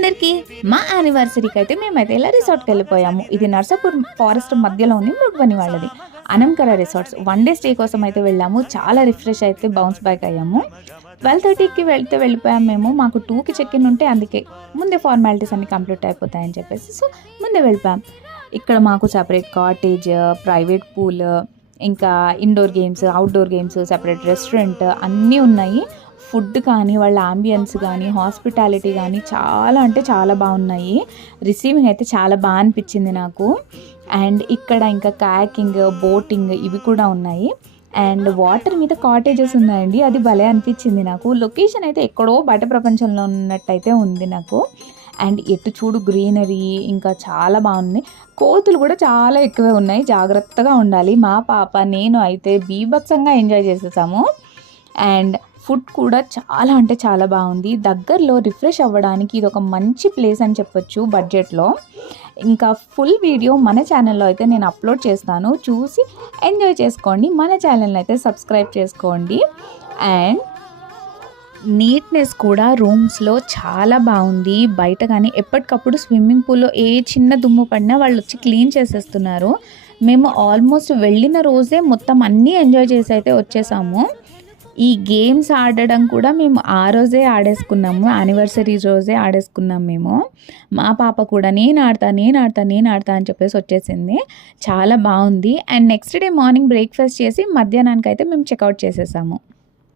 అందరికీ మా యానివర్సరీకి అయితే మేమైతే ఇలా రిసార్ట్కి వెళ్ళిపోయాము. ఇది నర్సాపూర్ ఫారెస్ట్ మధ్యలో ఉంది మృగ్వని వాళ్ళది అనంకర రిసార్ట్స్. 1 డే స్టే కోసం అయితే వెళ్ళాము. చాలా రిఫ్రెష్ అయితే బౌన్స్ బ్యాక్ అయ్యాము. 12:30కి వెళ్ళిపోయాము మేము. మాకు 2కి చెక్ ఇన్ ఉంటే అందుకే ముందే ఫార్మాలిటీస్ అన్ని కంప్లీట్ అయిపోతాయని చెప్పేసి సో ముందే వెళ్ళిపోయాం. ఇక్కడ మాకు సపరేట్ కాటేజ్, ప్రైవేట్ పూల్, ఇంకా indoor games, outdoor games, separate restaurant అన్నీ ఉన్నాయి. ఫుడ్ కానీ వాళ్ళ ఆంబియన్స్ కానీ హాస్పిటాలిటీ కానీ చాలా అంటే చాలా బాగున్నాయి. రిసీవింగ్ అయితే చాలా బాగా అనిపించింది నాకు. అండ్ ఇక్కడ ఇంకా కయాకింగ్, బోటింగ్ ఇవి కూడా ఉన్నాయి. అండ్ వాటర్ మీద కాటేజెస్ ఉన్నాయండి. అది భలే అనిపించింది నాకు. లొకేషన్ అయితే ఎక్కడో బయట ప్రపంచంలో ఉన్నట్టయితే ఉంది నాకు. అండ్ ఎటు చూడు గ్రీనరీ, ఇంకా చాలా బాగుంది. కోతులు కూడా చాలా ఎక్కువే ఉన్నాయి, జాగ్రత్తగా ఉండాలి. మా పాప నేను అయితే బీభత్సంగా ఎంజాయ్ చేసేసాము. అండ్ ఫుడ్ కూడా చాలా అంటే చాలా బాగుంది. దగ్గరలో రిఫ్రెష్ అవ్వడానికి ఇది ఒక మంచి ప్లేస్ అని చెప్పొచ్చు బడ్జెట్లో. ఇంకా ఫుల్ వీడియో మన ఛానల్లో అయితే నేను అప్లోడ్ చేస్తాను, చూసి ఎంజాయ్ చేసుకోండి. మన ఛానల్ని అయితే సబ్స్క్రైబ్ చేసుకోండి. అండ్ నీట్నెస్ కూడా రూమ్స్లో చాలా బాగుంది. బయట కానీ ఎప్పటికప్పుడు స్విమ్మింగ్ పూల్లో ఏ చిన్న దుమ్ము పడినా వాళ్ళు వచ్చి క్లీన్ చేసేస్తున్నారు. మేము ఆల్మోస్ట్ వెళ్ళిన రోజే మొత్తం అన్నీ ఎంజాయ్ చేసి అయితే వచ్చేసాము. ఈ గేమ్స్ ఆడడం కూడా మేము ఆ రోజే ఆడేసుకున్నాము, యానివర్సరీ రోజే ఆడేసుకున్నాం మేము. మా పాప కూడా నేను ఆడతా అని చెప్పేసి వచ్చేసింది. చాలా బాగుంది. And next day morning breakfast చేసి మధ్యాహ్నానికి అయితే మేము చెక్అవుట్ చేసేసాము.